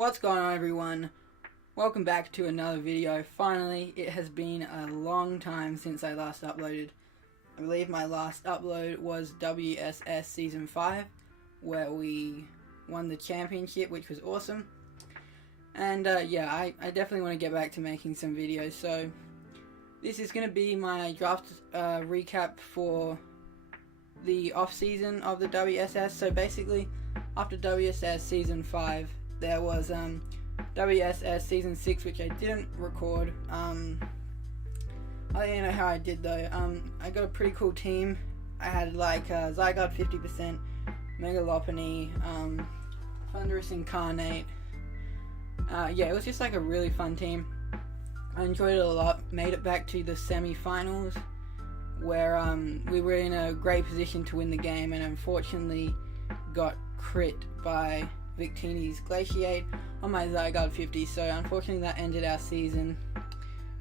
What's going on, everyone? Welcome back to another video. Finally, it has been a long time since I last uploaded. I believe my last upload was WSS Season 5, where we won the championship, which was awesome. And yeah, I definitely want to get back to making some videos, so this is going to be my draft recap for the off-season of the WSS. So basically, after WSS Season 5, there was WSS Season 6, which I didn't record. I don't even know how I did though. I got a pretty cool team. I had like Zygarde 50%, Megalopony, Thunderous Incarnate. Yeah, it was just like a really fun team. I enjoyed it a lot. Made it back to the semi-finals, where we were in a great position to win the game, and unfortunately got crit by Victini's Glaciate on my Zygarde 50, so unfortunately that ended our season.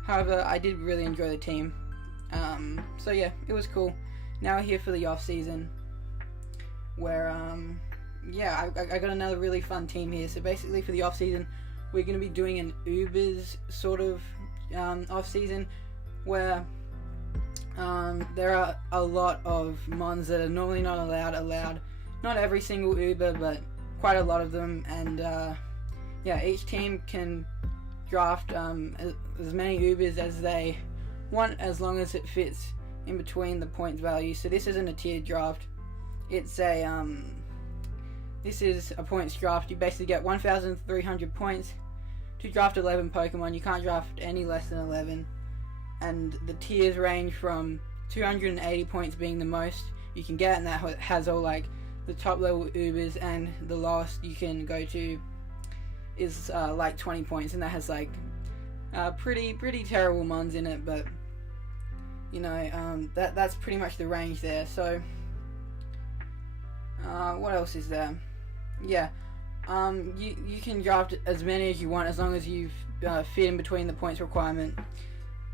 However, I did really enjoy the team. So yeah, it was cool. Now we're here for the off season, where yeah, I got another really fun team here. So basically for the off season, we're going to be doing an Ubers sort of off season, where there are a lot of mons that are normally not allowed. Not every single Uber, but quite a lot of them, and yeah, each team can draft as many Ubers as they want, as long as it fits in between the points value. So this isn't a tiered draft. It's a this is a points draft. You basically get 1,300 points to draft 11 Pokemon. You can't draft any less than 11, and the tiers range from 280 points being the most you can get, and that has all like the top level Ubers, and the lowest you can go to is like 20 points, and that has like pretty terrible mons in it, but you know, that's pretty much the range there. So what else is there? Yeah, you can draft as many as you want, as long as you fit in between the points requirement.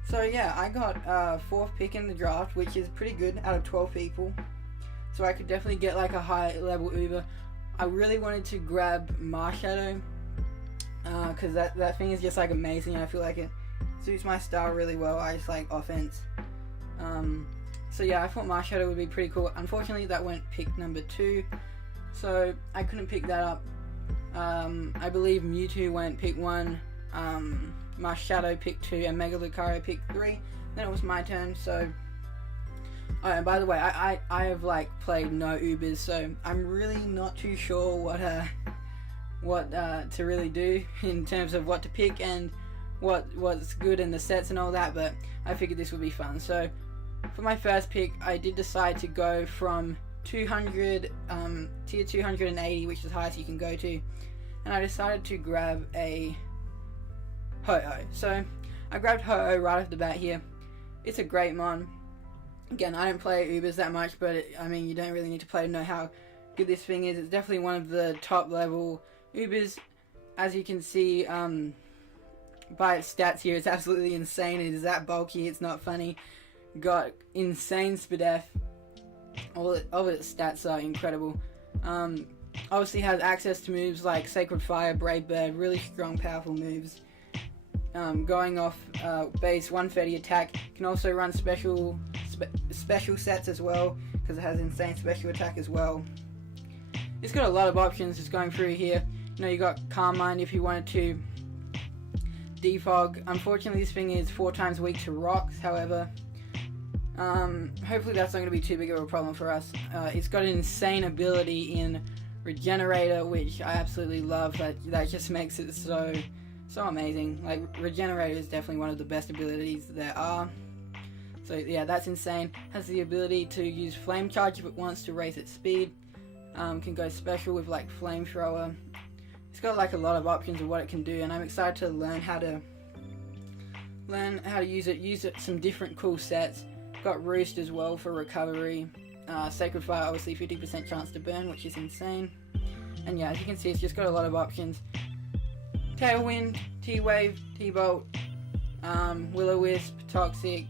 So yeah, I got 4th pick in the draft, which is pretty good out of 12 people. So I could definitely get like a high level Uber. I really wanted to grab Marshadow, because that thing is just like amazing. I feel like it suits my style really well. I just like offense. So yeah, I thought Marshadow would be pretty cool. Unfortunately, that went pick number 2, so I couldn't pick that up. I believe Mewtwo went pick 1, Marshadow pick 2, and Mega Lucario pick 3. Then it was my turn. So, oh, and by the way, I have like played no Ubers, so I'm really not too sure what to really do in terms of what to pick and what's good in the sets and all that. But I figured this would be fun. So for my first pick, I did decide to go from 200 tier 280, which is the highest you can go to, and I decided to grab a Ho-Oh. So I grabbed Ho-Oh right off the bat here. It's a great mon. Again, I don't play Ubers that much, but I mean, you don't really need to play to know how good this thing is. It's definitely one of the top level Ubers. As you can see by its stats here, it's absolutely insane. It is that bulky, it's not funny. Got insane Spadef. All of its stats are incredible. Obviously has access to moves like Sacred Fire, Brave Bird, really strong, powerful moves. Going off base 130 attack, can also run special sets as well, because it has insane special attack as well. It's got a lot of options just going through here. You know, you got Calm Mind if you wanted to defog. Unfortunately, this thing is 4 times weak to rocks. However, hopefully that's not going to be too big of a problem for us. It's got an insane ability in Regenerator, which I absolutely love. That just makes it so amazing. Like, Regenerator is definitely one of the best abilities there are. So yeah, that's insane. Has the ability to use Flame Charge if it wants to raise its speed. Can go special with like Flamethrower. It's got like a lot of options of what it can do, and I'm excited to learn how to use it. Use it some different cool sets. Got Roost as well for recovery. Sacred Fire, obviously 50% chance to burn, which is insane. And yeah, as you can see, it's just got a lot of options. Tailwind, T-Wave, T-Bolt, Will-O-Wisp, Toxic.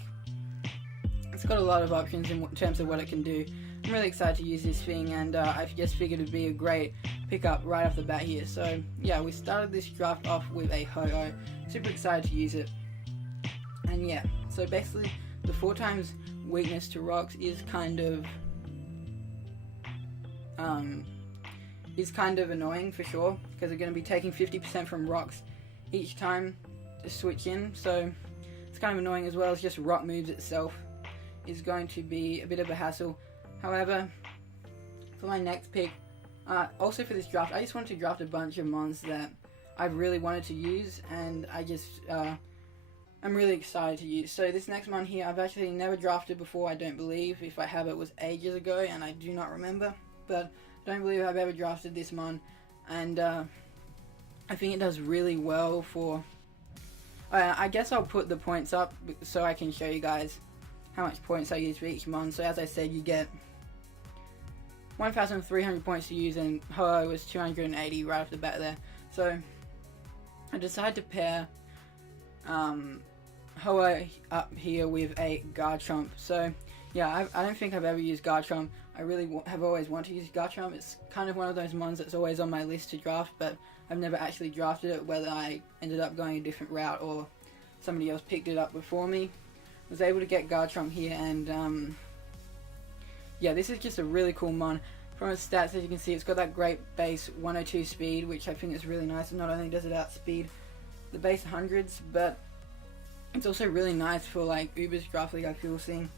It's got a lot of options in terms of what it can do. I'm really excited to use this thing, and I just figured it'd be a great pickup right off the bat here. So yeah, we started this draft off with a Ho-Oh. Super excited to use it. And yeah, so basically the 4 times weakness to rocks is kind of annoying for sure, because we're going to be taking 50% from rocks each time to switch in, so it's kind of annoying, as well as just rock moves itself is going to be a bit of a hassle. However, for my next pick, also for this draft, I just wanted to draft a bunch of mons that I really wanted to use, and I'm really excited to use. So this next mon here, I've actually never drafted before, I don't believe. If I have, it was ages ago, and I do not remember, but I don't believe I've ever drafted this mon, and I think it does really well for... I guess I'll put the points up so I can show you guys how much points I use for each mon. So as I said, you get 1,300 points to use, and Ho-Oh was 280 right off the bat there. So I decided to pair Ho-Oh up here with a Garchomp. So yeah, I don't think I've ever used Garchomp. I really have always wanted to use Garchomp. It's kind of one of those mons that's always on my list to draft, but I've never actually drafted it, whether I ended up going a different route or somebody else picked it up before me. I was able to get Garchomp here, and yeah, this is just a really cool mon. From its stats, as you can see, it's got that great base 102 speed, which I think is really nice. And not only does it outspeed the base 100s, but it's also really nice for like Uber's draft league. I feel seeing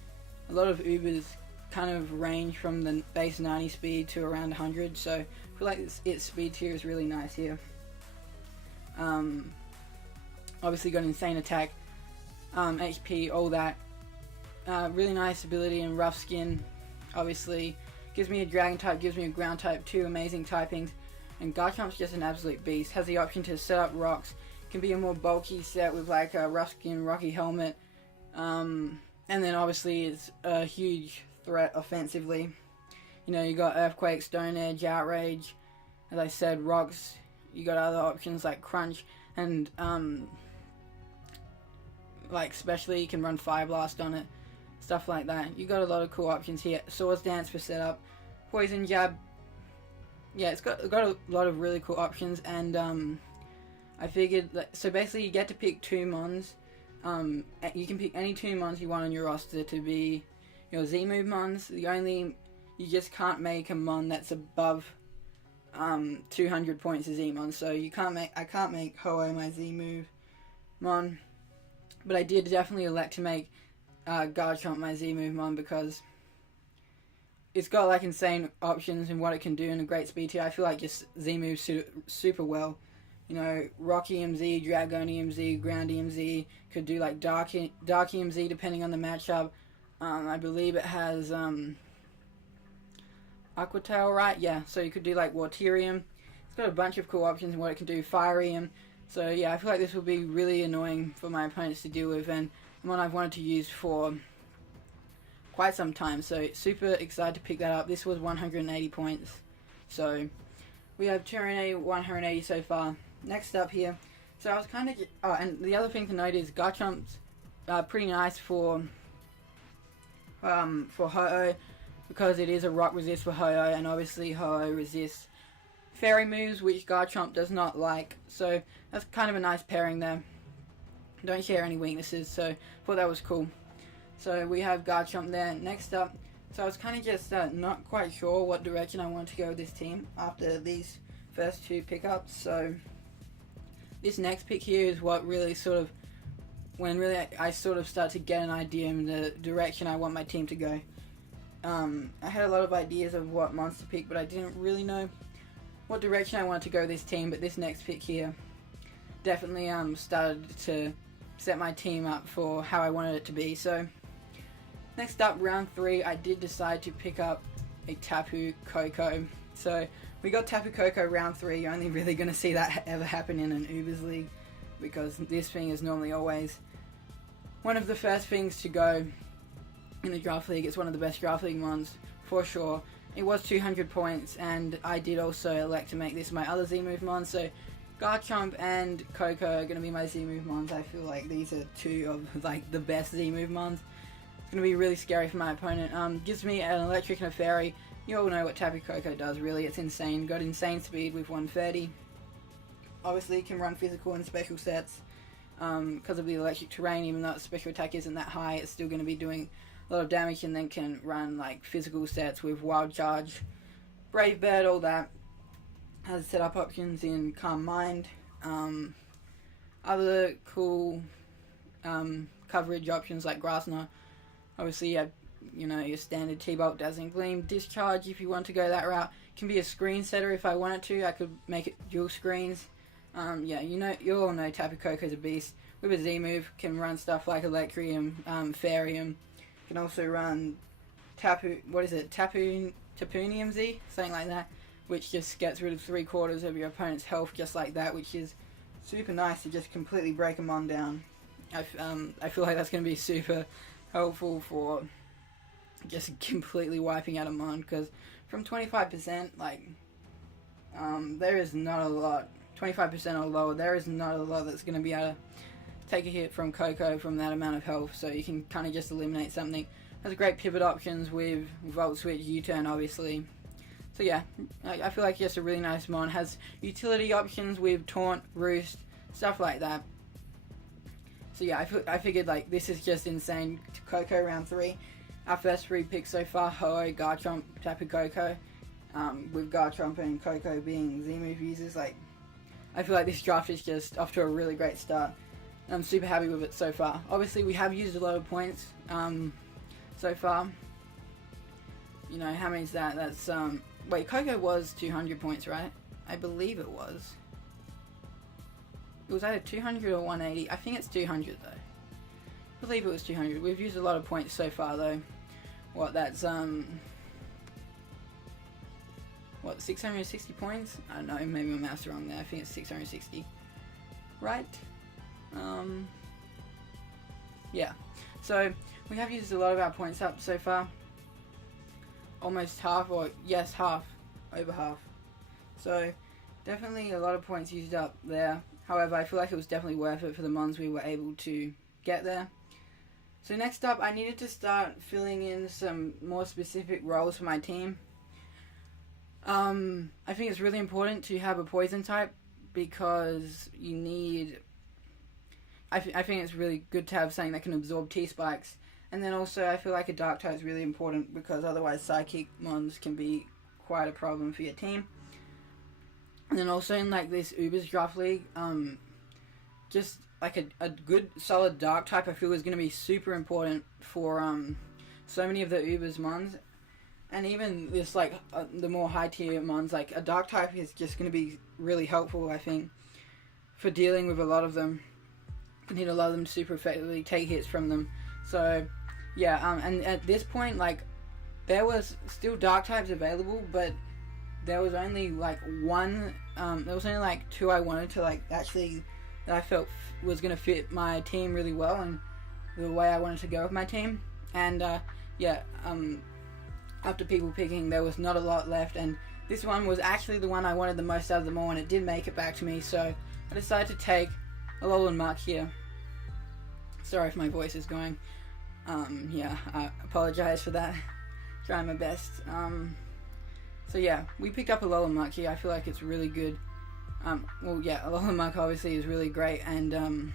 a lot of Ubers kind of range from the base 90 speed to around 100, so I feel like its speed tier is really nice here. Obviously got insane attack, HP, all that. Really nice ability and rough skin. Obviously gives me a dragon type, gives me a ground type, 2 amazing typings, and Garchomp's just an absolute beast. Has the option to set up rocks, can be a more bulky set with like a rough skin, rocky helmet, and then obviously it's a huge threat offensively. You know, you got Earthquake, Stone Edge, Outrage, as I said, rocks. You got other options like Crunch, and like especially you can run Fire Blast on it, stuff like that. You got a lot of cool options here. Swords Dance for setup, Poison Jab. Yeah, it's got a lot of really cool options, and I figured that, so basically you get to pick 2 mons. You can pick any 2 mons you want on your roster to be your Z-move mons. You just can't make a mon that's above 200 points as Z-mon. So I can't make Ho-Oh my Z-move mon, but I did definitely elect to make Garchomp my Z-move mon, because it's got like insane options and what it can do and a great speed tier. I feel like just Z-moves super well. You know, Rock EMZ, Dragon EMZ, Ground EMZ, could do like Dark EMZ depending on the matchup. I believe it has Aqua Tail, right? Yeah, so you could do like Warterium. It's got a bunch of cool options and what it can do, Firium. So yeah, I feel like this will be really annoying for my opponents to deal with, and one I've wanted to use for quite some time. So super excited to pick that up. This was 180 points. So we have 280, 180 so far. Next up here, so I was kind of... Oh, and the other thing to note is Garchomp's pretty nice for Ho-Oh, because it is a rock resist for Ho-Oh, and obviously Ho-Oh resists fairy moves, which Garchomp does not like. So that's kind of a nice pairing there. Don't share any weaknesses, so I thought that was cool. So we have Garchomp there. Next up, so I was kind of just not quite sure what direction I wanted to go with this team after these first 2 pickups. So this next pick here is what really sort of, when really I sort of start to get an idea in the direction I want my team to go. I had a lot of ideas of what monster pick, but I didn't really know what direction I wanted to go with this team. But this next pick here definitely started to set my team up for how I wanted it to be. So next up, round 3, I did decide to pick up a Tapu Koko. So we got Tapu Koko round 3. You're only really going to see that ever happen in an Ubers League, because this thing is normally always one of the first things to go in the draft league. It's one of the best draft league ones for sure. It was 200 points, and I did also elect to make this my other Z-move mon. So Garchomp and Koko are going to be my Z-move mons. I feel like these are 2 of like the best Z-move mons. It's going to be really scary for my opponent. Gives me an electric and a fairy. You all know what Tapu Koko does, really. It's insane. Got insane speed with 130. Obviously, can run physical and special sets. Because of the electric terrain, even though its special attack isn't that high, it's still going to be doing a lot of damage, and then can run like physical sets with Wild Charge, Brave Bird, all that. Has setup options in Calm Mind. Other cool coverage options like Grass Knot. Obviously, you have your standard T-Bolt, Dazzling Gleam, Discharge if you want to go that route. Can be a screen setter if I wanted to. I could make it dual screens. You all know Tapu Koko's a beast. With a Z move, can run stuff like Electrium, Fairium. Can also run Tapunium Z, something like that, which just gets rid of 3/4 of your opponent's health just like that, which is super nice to just completely break them on down. I feel like that's going to be super helpful for just completely wiping out a mon, because from 25%, there is not a lot. 25% or lower, there is not a lot that's going to be able to take a hit from Koko from that amount of health, so you can kind of just eliminate something. Has great pivot options with Volt Switch, U-Turn, obviously. So yeah, I feel like just a really nice mon. Has utility options with Taunt, Roost, stuff like that. So yeah, I figured like this is just insane. Koko round 3. Our first 3 picks so far: Ho-Oh, Garchomp, Tapu Koko. With Garchomp and Koko being Z-move users, I feel like this draft is just off to a really great start. I'm super happy with it so far. Obviously, we have used a lot of points so far. How many is that? That's wait, Koko was 200 points, right? I believe it was. It was either 200 or 180. I think it's 200 though. I believe it was 200. We've used a lot of points so far though. That's 660 points? I don't know, maybe my math's wrong there. I think it's 660. Right? Yeah. So, we have used a lot of our points up so far. Almost half, or yes, half. Over half. So, definitely a lot of points used up there. However, I feel like it was definitely worth it for the mons we were able to get there. So next up, I needed to start filling in some more specific roles for my team. I think it's really important to have a poison type, because you need... I think it's really good to have something that can absorb T-Spikes. And then also, I feel like a dark type is really important, because otherwise Psychic mons can be quite a problem for your team. And then also in this Ubers draft league, just a good solid dark type I feel is going to be super important for so many of the Ubers mons. And even this the more high tier mons, a dark type is just going to be really helpful, I think, for dealing with a lot of them. You need a lot of them to super effectively take hits from them. So yeah, and at this point, there was still dark types available, but there was only one, there was only 2 I wanted to actually, that I felt was going to fit my team really well and the way I wanted to go with my team. And after people picking, there was not a lot left, and this one was actually the one I wanted the most out of them all, and it did make it back to me, so I decided to take Alolan Muck here. Sorry if my voice is going. I apologize for that. Trying my best. So yeah, we picked up Alolan Muck here. I feel like it's really good. Alolan Muck obviously is really great, and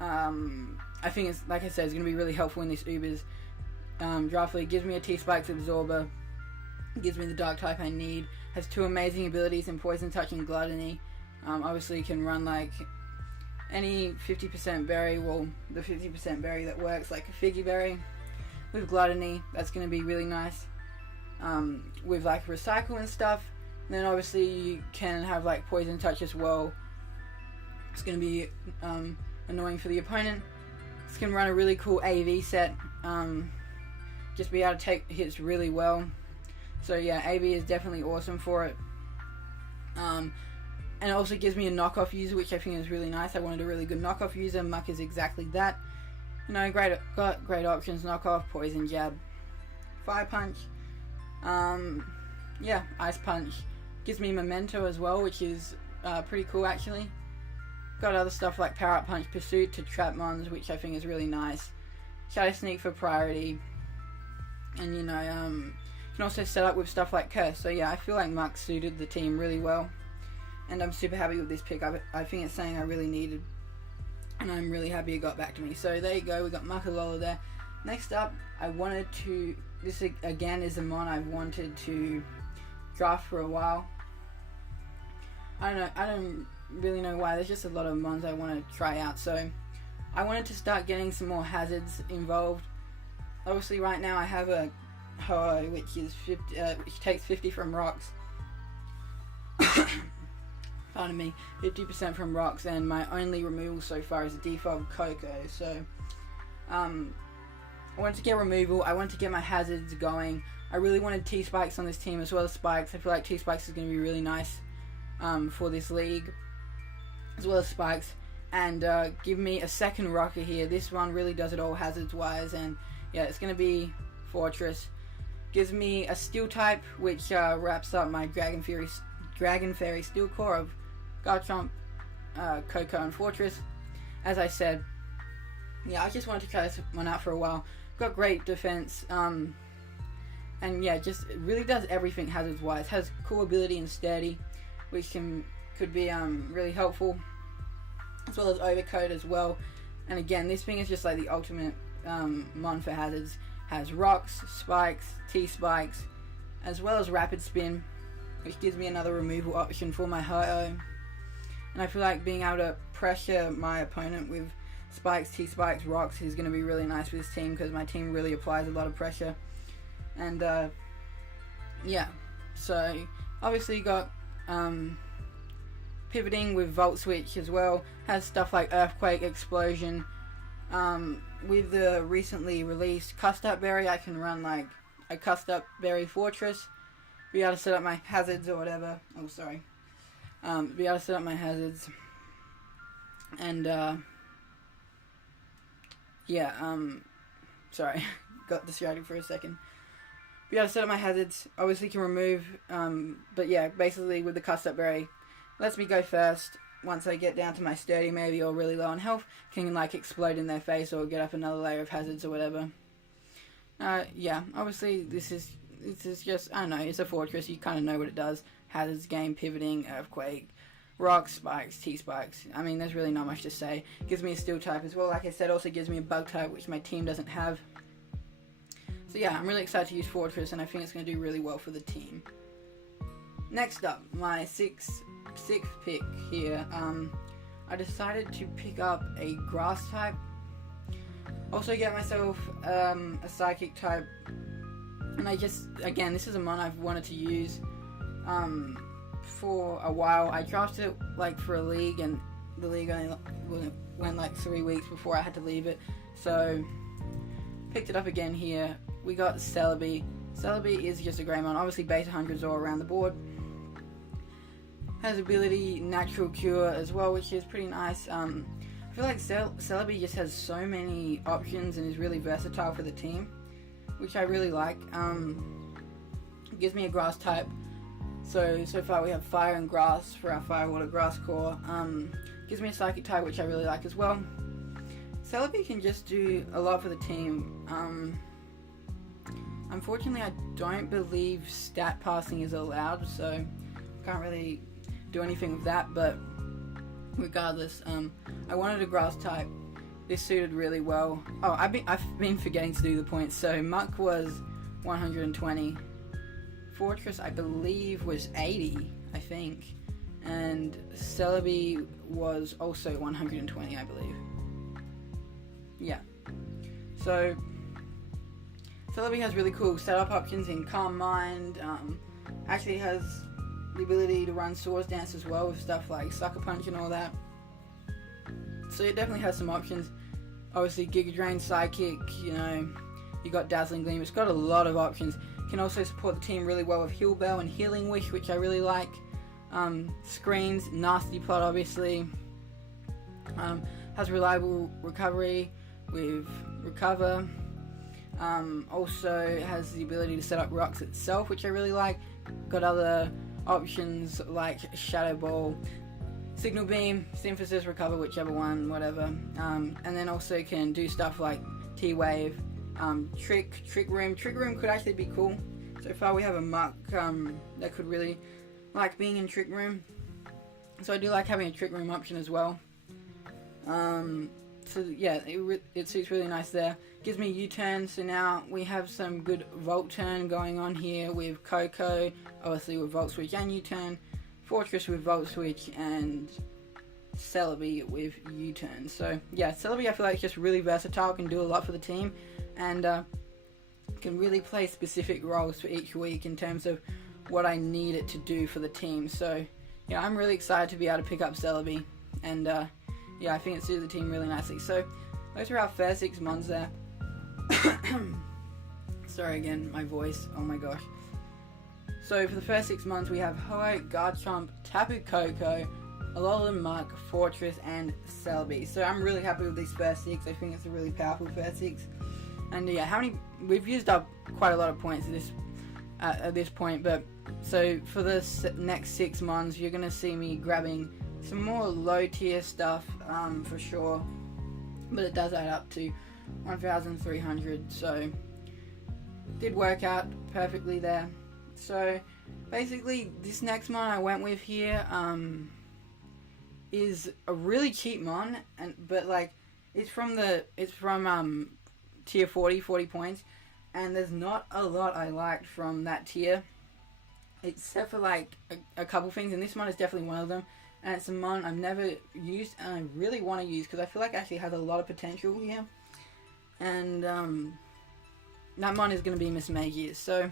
I think it's, like I said, it's going to be really helpful in this Ubers draft league. Gives me a T-Spikes Absorber. Gives me the Dark type I need. Has 2 amazing abilities in Poison Touch and Gluttony. Obviously can run any 50% berry, the 50% berry that works, like a Figgy Berry. With Gluttony, that's going to be really nice. With Recycle and stuff. And then obviously you can have Poison Touch as well. It's going to be annoying for the opponent. It's going to run a really cool AV set. Just be able to take hits really well. So yeah, AV is definitely awesome for it. And it also gives me a knockoff user, which I think is really nice. I wanted a really good knockoff user. Muck is exactly that. Got great options. Knockoff, Poison Jab, Fire Punch. Ice Punch. Gives me Memento as well, which is pretty cool actually. Got other stuff like Power Up Punch Pursuit to trap mons, which I think is really nice. Shadow Sneak for priority. And you can also set up with stuff like Curse. So yeah, I feel like Muck suited the team really well. And I'm super happy with this pick. I think it's something I really needed. And I'm really happy it got back to me. So there you go, we got Muckalola there. Next up, I wanted to... This again is a mon I've wanted to draft for a while. I don't really know why. There's just a lot of mons I want to try out. So I wanted to start getting some more hazards involved. Obviously right now I have a Ho-Oh which is 50, which takes 50 from rocks. Pardon me, 50% from rocks, and my only removal so far is a default Coco. So I wanted to get removal. I wanted to get my hazards going. I really wanted T-Spikes on this team as well as Spikes. I feel like T-Spikes is going to be really nice for this league, as well as Spikes. And give me a second rocker here. This one really does it all hazards wise, and yeah, it's going to be Fortress. Gives me a Steel type, which wraps up my Dragon Fairy Steel Core of Garchomp, Coco, and Fortress. As I said, yeah, I just wanted to try this one out for a while. Got great defense, and yeah, just it really does everything hazards wise. Has cool ability and sturdy, which could be really helpful, as well as Overcoat as well. And again, this thing is just like the ultimate mon for hazards. Has rocks, spikes, T-Spikes, as well as Rapid Spin, which gives me another removal option for my Ho-Oh. And I feel like being able to pressure my opponent with Spikes, T-Spikes, rocks is going to be really nice for this team, because my team really applies a lot of pressure. And yeah, so obviously you got pivoting with Volt Switch as well. Has stuff like Earthquake, Explosion. With the recently released Custap Berry, I can run like a Custap Berry Fortress, be able to set up my hazards or whatever. Oh, sorry. Be able to set up my hazards, and yeah, sorry, got distracted for a second. Be able to set up my hazards. Obviously can remove, but yeah, basically with the Custap Berry, lets me go first. Once I get down to my sturdy maybe, or really low on health, can like explode in their face or get up another layer of hazards or whatever. Yeah, obviously this is just, I don't know, it's a Fortress, you kind of know what it does. Hazards, game, pivoting, Earthquake, rocks, spikes, T-Spikes. I mean, there's really not much to say. Gives me a Steel type as well, like I said, also gives me a Bug type, which my team doesn't have. So yeah, I'm really excited to use Fortress, and I think it's going to do really well for the team. Next up, my sixth pick here. I decided to pick up a Grass type. Also get myself a Psychic type. And I just, again, this is a mon I've wanted to use for a while. I drafted it like for a league, and the league only went like 3 weeks before I had to leave it. So picked it up again here. We got Celebi. Celebi is just a great mon. Obviously base 100s all around the board. Has ability Natural Cure as well, which is pretty nice. I feel like Celebi just has so many options and is really versatile for the team, which I really like. It gives me a Grass type. So far we have Fire and Grass for our Fire Water Grass core. Gives me a Psychic type, which I really like as well. Celebi can just do a lot for the team. Unfortunately, I don't believe stat passing is allowed, so can't really do anything with that, but regardless, I wanted a Grass type. This suited really well. Oh, I've been forgetting to do the points. So Muck was 120. Fortress, I believe, was 80, I think. And Celebi was also 120, I believe. Yeah. So Celebi has really cool setup options in Calm Mind. Actually has the ability to run Swords Dance as well with stuff like Sucker Punch and all that. So it definitely has some options. Obviously Giga Drain, Psychic, you got Dazzling Gleam. It's got a lot of options. Can also support the team really well with Heal Bell and Healing Wish, which I really like. Screens, Nasty Plot obviously. Has reliable recovery with Recover. Also has the ability to set up rocks itself, which I really like. Got other options like Shadow Ball, Signal Beam, Synthesis, Recover, whichever one, whatever. And then also can do stuff like T-Wave, Trick Room. Trick Room could actually be cool. So far we have a Muck that could really like being in Trick Room. So I do like having a Trick Room option as well. So yeah, it suits really nice there. Gives me U-turn, so now we have some good Volt Turn going on here with Coco, obviously with Volt Switch and U-turn, Fortress with Volt Switch, and Celebi with U-turn. So yeah, Celebi I feel like is just really versatile, can do a lot for the team, and can really play specific roles for each week in terms of what I need it to do for the team. So yeah, I'm really excited to be able to pick up Celebi, and yeah, I think it suited the team really nicely. So those are our first 6 months there. Sorry again, my voice, oh my gosh. So for the first 6 months we have Ho-Oh, Garchomp, Tapu Koko, Alolan Muck, Fortress, and Celebi. So I'm really happy with these first 6. I think it's a really powerful first 6. And yeah, we've used up quite a lot of points at this point, but so for the next 6 months you're gonna see me grabbing some more low tier stuff for sure, but it does add up to 1,300, so did work out perfectly there. So basically this next mon I went with here is a really cheap mon, but like it's from tier 40 points, and there's not a lot I liked from that tier except for like a couple things, and this mon is definitely one of them. And it's a mon I've never used and I really want to use because I feel like it actually has a lot of potential here. And that mon is going to be Miss Magius. So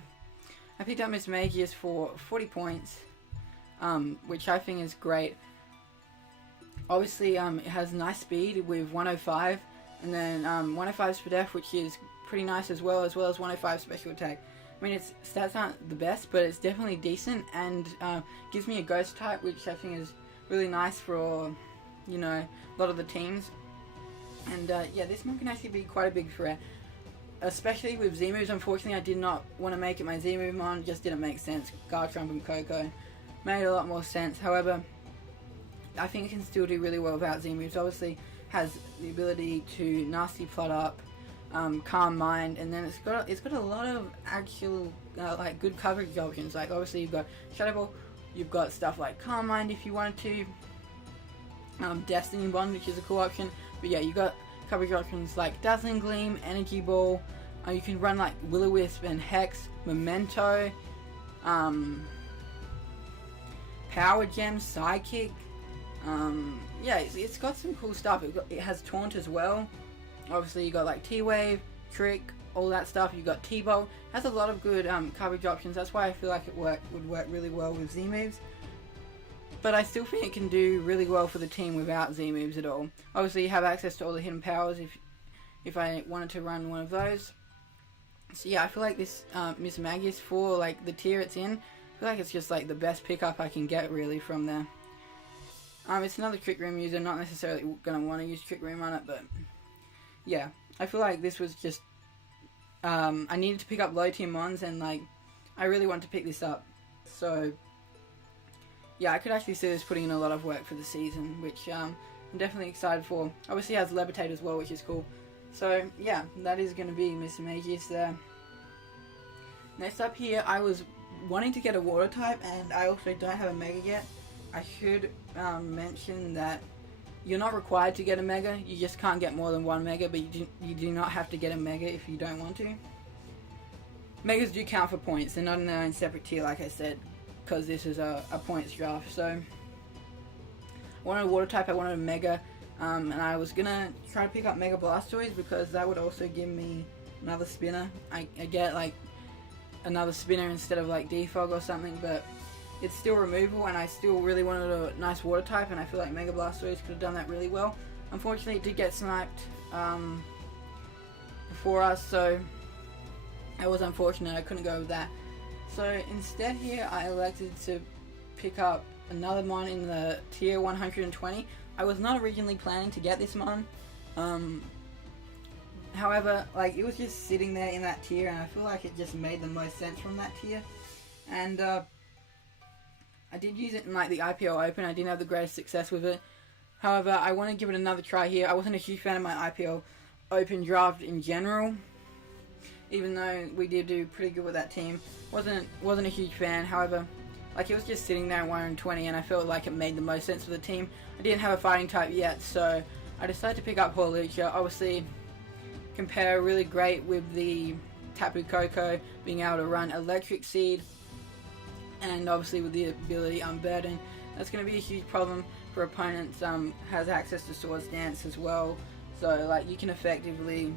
I picked up Miss Magius for 40 points, which I think is great. Obviously it has nice speed with 105, and then 105 Spadef, which is pretty nice as well as 105 special attack. I mean, its stats aren't the best, but it's definitely decent, and gives me a ghost type, which I think is really nice for, you know, a lot of the teams. And yeah, this one can actually be quite a big threat, especially with Z-moves. Unfortunately, I did not want to make it my Z-move mon, just didn't make sense. Garchomp and Coco made a lot more sense. However, I think it can still do really well without Z-moves. Obviously, has the ability to nasty plot up, Calm Mind, and then it's got a lot of actual like good coverage options. Like obviously you've got Shadow Ball, you've got stuff like Calm Mind if you wanted to, Destiny Bond, which is a cool option. But yeah, you got coverage options like Dazzling Gleam, Energy Ball. You can run like Will-O-Wisp and Hex, Memento, Power Gem, Psychic. Yeah, it's got some cool stuff. It has Taunt as well. Obviously you got like T-Wave, Trick, all that stuff. You got T-Bolt. Has a lot of good coverage options. That's why I feel like it would work really well with Z-moves. But I still think it can do really well for the team without Z-moves at all. Obviously you have access to all the hidden powers if I wanted to run one of those. So yeah, I feel like this Miss Magius, for like the tier it's in, I feel like it's just like the best pickup I can get really from there. It's another Trick Room user, not necessarily going to want to use Trick Room on it, but yeah, I feel like this was just, I needed to pick up low tier mons, and like, I really want to pick this up. So yeah, I could actually see this putting in a lot of work for the season, which I'm definitely excited for. Obviously it has Levitate as well, which is cool. So yeah, that is going to be Miss Magius there. Next up here, I was wanting to get a water type, and I also don't have a Mega yet. I should mention that you're not required to get a Mega, you just can't get more than one Mega, but you do not have to get a Mega if you don't want to. Megas do count for points, they're not in their own separate tier like I said, because this is a points draft. So I wanted a water type, I wanted a Mega, and I was gonna try to pick up Mega Blastoise because that would also give me another spinner. I get like another spinner instead of like Defog or something, but it's still removal, and I still really wanted a nice water type, and I feel like Mega Blastoise could have done that really well. Unfortunately, it did get sniped before us, so it was unfortunate. I couldn't go with that. So instead here, I elected to pick up another mon in the tier 120. I was not originally planning to get this mon. However, like, it was just sitting there in that tier, and I feel like it just made the most sense from that tier. And I did use it in like the IPL Open. I didn't have the greatest success with it. However, I want to give it another try here. I wasn't a huge fan of my IPL Open draft in general, even though we did do pretty good with that team. Wasn't a huge fan. However, like, it was just sitting there at 120, and I felt like it made the most sense for the team. I didn't have a fighting type yet, so I decided to pick up Hawlucha. Obviously, compare really great with the Tapu Koko being able to run Electric Seed, and obviously with the ability Unburden. That's going to be a huge problem for opponents. Has access to Swords Dance as well, so like you can effectively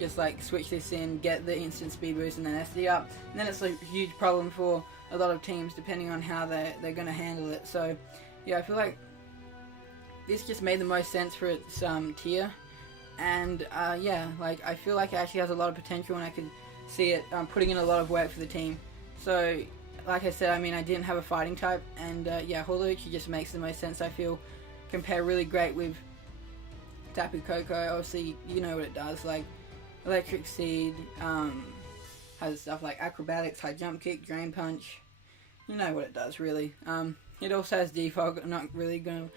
just like switch this in, get the instant speed boost, and then SD up. And then it's a huge problem for a lot of teams depending on how they're going to handle it. So yeah, I feel like this just made the most sense for its tier. And yeah, like I feel like it actually has a lot of potential, and I can see it putting in a lot of work for the team. So like I said, I mean, I didn't have a fighting type, and yeah, Hawlucha just makes the most sense, I feel. Compare really great with Tapu Koko. Obviously, you know what it does, like Electric Seed, has stuff like Acrobatics, High Jump Kick, Drain Punch. You know what it does, really. It also has Defog. I'm not really going to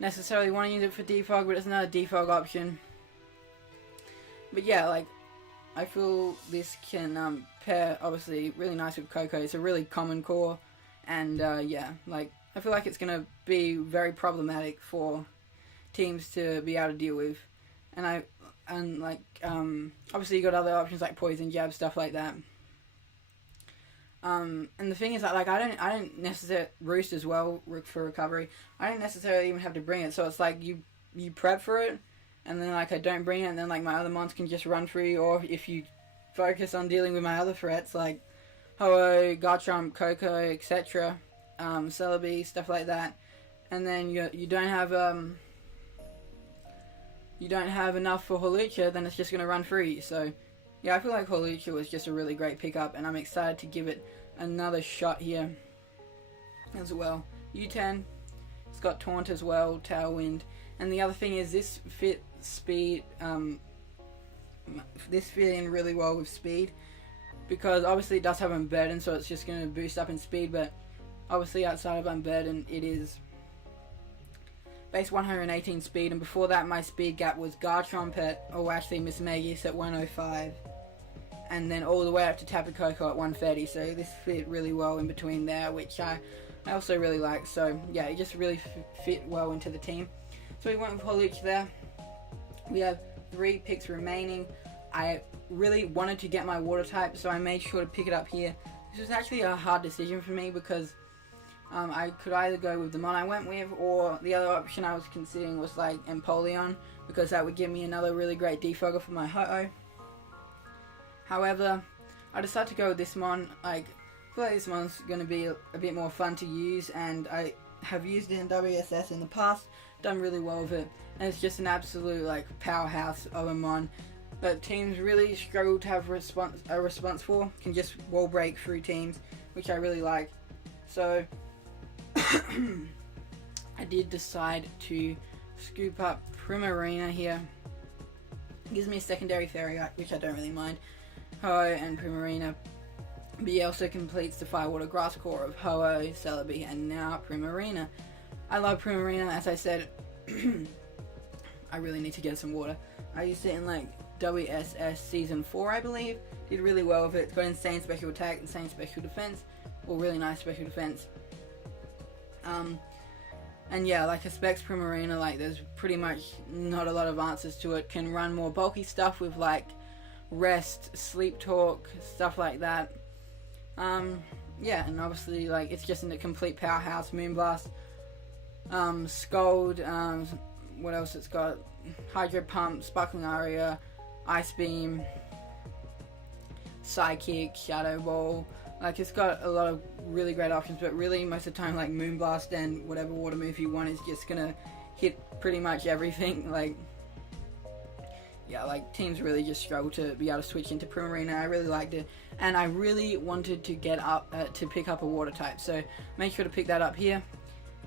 necessarily want to use it for Defog, but it's another Defog option. But yeah, like, I feel this can pair, obviously, really nice with Koko. It's a really common core, and yeah, like, I feel like it's going to be very problematic for teams to be able to deal with. And like, obviously you got other options like Poison Jab, stuff like that. And the thing is that, like, I don't necessarily Roost as well for recovery. I don't necessarily even have to bring it, so it's like you prep for it, and then like I don't bring it, and then like my other mons can just run free. Or if you focus on dealing with my other threats like Ho-Oh, Garchomp, Koko, etc., Celebi, stuff like that, and then you don't have enough for Hawlucha, then it's just going to run free. So yeah, I feel like Hawlucha was just a really great pickup, and I'm excited to give it another shot here as well. U10, it's got Taunt as well, Tailwind, and the other thing is this fit in really well with speed, because obviously it does have Unburden, so it's just going to boost up in speed, but obviously outside of Unburden it is base 118 speed, and before that my speed gap was Garchomp at, oh actually Miss Magus at 105, and then all the way up to Tapu Koko at 130, so this fit really well in between there, which I also really like. So yeah, it just really fit well into the team. So we went with Hawlucha there. We have 3 picks remaining. I really wanted to get my water type, so I made sure to pick it up here. This was actually a hard decision for me, because I could either go with the mon I went with, or the other option I was considering was like Empoleon, because that would give me another really great defogger for my Ho-Oh. However, I decided to go with this mon. Like, I feel like this mon's going to be a bit more fun to use, and I have used it in WSS in the past, done really well with it, and it's just an absolute like powerhouse of a mon that teams really struggle to have a response for. Can just wall break through teams, which I really like. So I did decide to scoop up Primarina here. It gives me a secondary fairy, which I don't really mind. Ho-Oh and Primarina. But he also completes the Firewater Grass core of Ho-Oh, Celebi, and now Primarina. I love Primarina, as I said. I really need to get some water. I used it in like WSS Season 4, I believe. Did really well with it. It's got insane special attack, insane special defense. Well, really nice special defense. And yeah, like a Specs Primarina, like there's pretty much not a lot of answers to it. Can run more bulky stuff with like Rest, Sleep Talk, stuff like that. Yeah, and obviously like it's just in a complete powerhouse. Moonblast, Scold, what else it's got? Hydro Pump, Sparkling Aria, Ice Beam, Psychic, Shadow Ball. Like, it's got a lot of really great options, but really most of the time like Moonblast and whatever water move you want is just gonna hit pretty much everything. Like, yeah, like teams really just struggle to be able to switch into Primarina. I really liked it, and I really wanted to get up to pick up a water type, so make sure to pick that up here.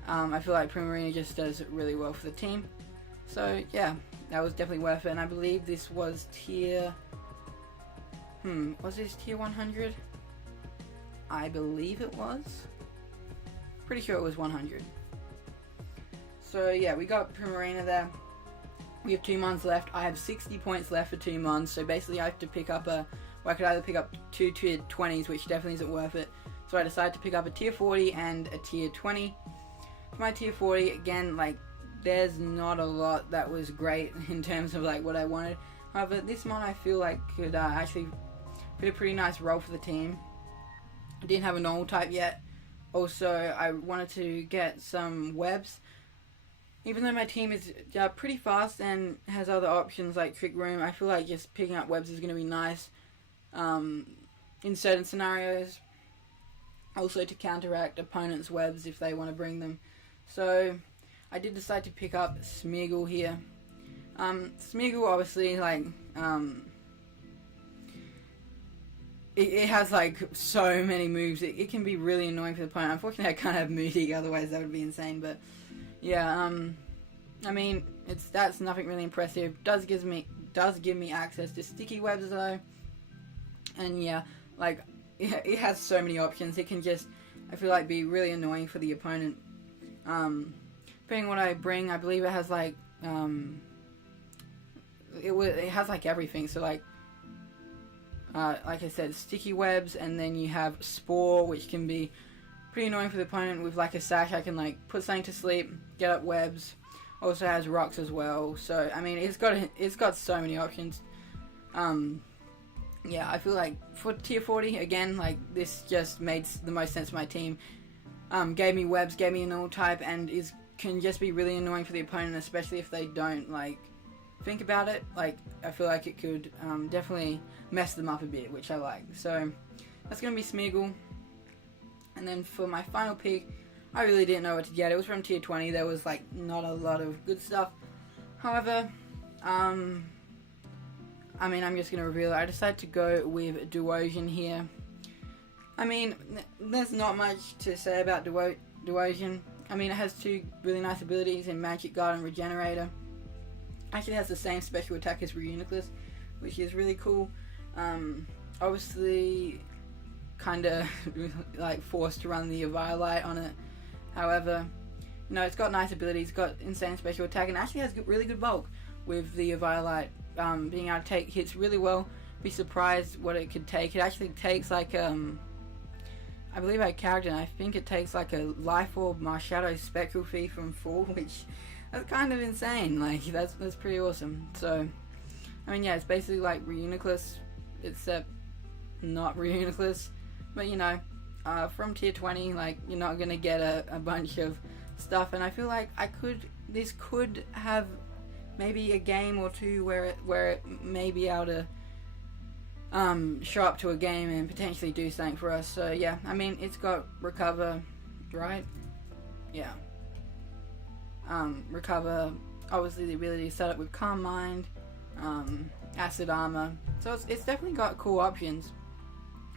I feel like Primarina just does really well for the team. So yeah, that was definitely worth it, and I believe this was tier... was this tier 100? I believe it was. pretty sure it was 100. So yeah, we got Primarina there. We have 2 months left. I have 60 points left for 2 months, so basically I have to pick up I could either pick up 2 tier 20s, which definitely isn't worth it. So I decided to pick up a tier 40 and a tier 20. For my tier 40, again, like, there's not a lot that was great in terms of like what I wanted. However, this one I feel like could actually fit a pretty nice role for the team. I didn't have a normal type yet. Also, I wanted to get some webs. Even though my team is pretty fast and has other options like Trick Room, I feel like just picking up webs is going to be nice in certain scenarios. Also to counteract opponents' webs if they want to bring them. So I did decide to pick up Smeagol here. Smeagol obviously, like, it has like so many moves. It can be really annoying for the opponent. Unfortunately, I can't have Moody, otherwise that would be insane. But yeah, I mean, that's nothing really impressive. Does give me access to sticky webs though, and yeah, like it has so many options. It can just, I feel like, be really annoying for the opponent. Depending what I bring, I believe it has like it has like everything. So like I said, sticky webs, and then you have Spore, which can be pretty annoying for the opponent. With like a sash, I can like put something to sleep, get up webs. Also has rocks as well. So I mean, it's got so many options. Yeah, I feel like for tier 40 again, like this just made the most sense for my team. Gave me webs, gave me a normal type, and can just be really annoying for the opponent, especially if they don't like think about it. Like, I feel like it could definitely mess them up a bit, which I like. So that's gonna be Smeagol. And then for my final pick, I really didn't know what to get. It was from tier 20. There was like not a lot of good stuff. However, I mean, I'm just gonna reveal it. I decided to go with Duosion here. I mean, there's not much to say about Duosion. I mean, it has 2 really nice abilities in Magic Guard and Regenerator. Actually, it has the same special attack as Reuniclus, which is really cool. Obviously, kind of like forced to run the Eviolite on it. However, you know, it's got nice abilities, it's got insane special attack, and actually has really good bulk with the Eviolite. Being able to take hits really well. Be surprised what it could take. It actually takes like I believe I calculated, I think it takes like a Life Orb Marshadow Spectral Fee from full, which that's kind of insane. Like that's pretty awesome. So I mean, yeah, it's basically like Reuniclus, except not Reuniclus. But you know, from tier 20, like, you're not gonna get a bunch of stuff, and I feel like this could have maybe a game or two where it may be able to show up to a game and potentially do something for us. So yeah, I mean, it's got Recover, right? Yeah. Recover, obviously the ability to set up with Calm Mind, Acid Armor. So it's definitely got cool options.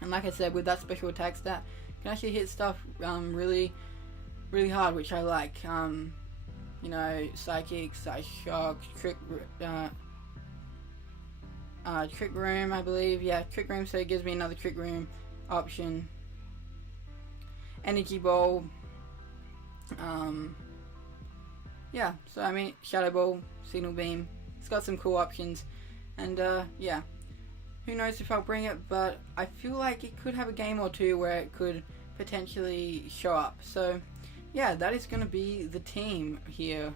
And like I said, with that special attack stat, you can actually hit stuff really, really hard, which I like. You know, Psychic, Psyshock, Trick Room, I believe. Yeah, Trick Room, so it gives me another Trick Room option. Energy Ball. Yeah, so I mean, Shadow Ball, Signal Beam. It's got some cool options. And yeah, who knows if I'll bring it, but I feel like it could have a game or two where it could potentially show up. So yeah, that is going to be the team here.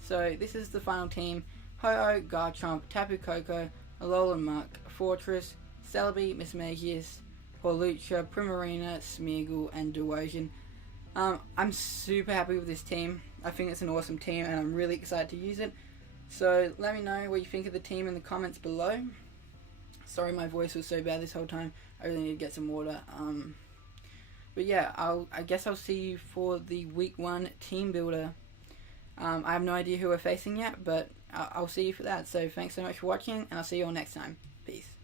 So this is the final team: Ho-Oh, Garchomp, Tapu Koko, Alolan Muck, Fortress, Celebi, Mismagius, Hawlucha, Primarina, Smeagol, and Duosion. I'm super happy with this team. I think it's an awesome team, and I'm really excited to use it. So let me know what you think of the team in the comments below. Sorry my voice was so bad this whole time. I really need to get some water. But yeah, I guess I'll see you for the week 1 team builder. I have no idea who we're facing yet, but I'll see you for that. So thanks so much for watching, and I'll see you all next time. Peace.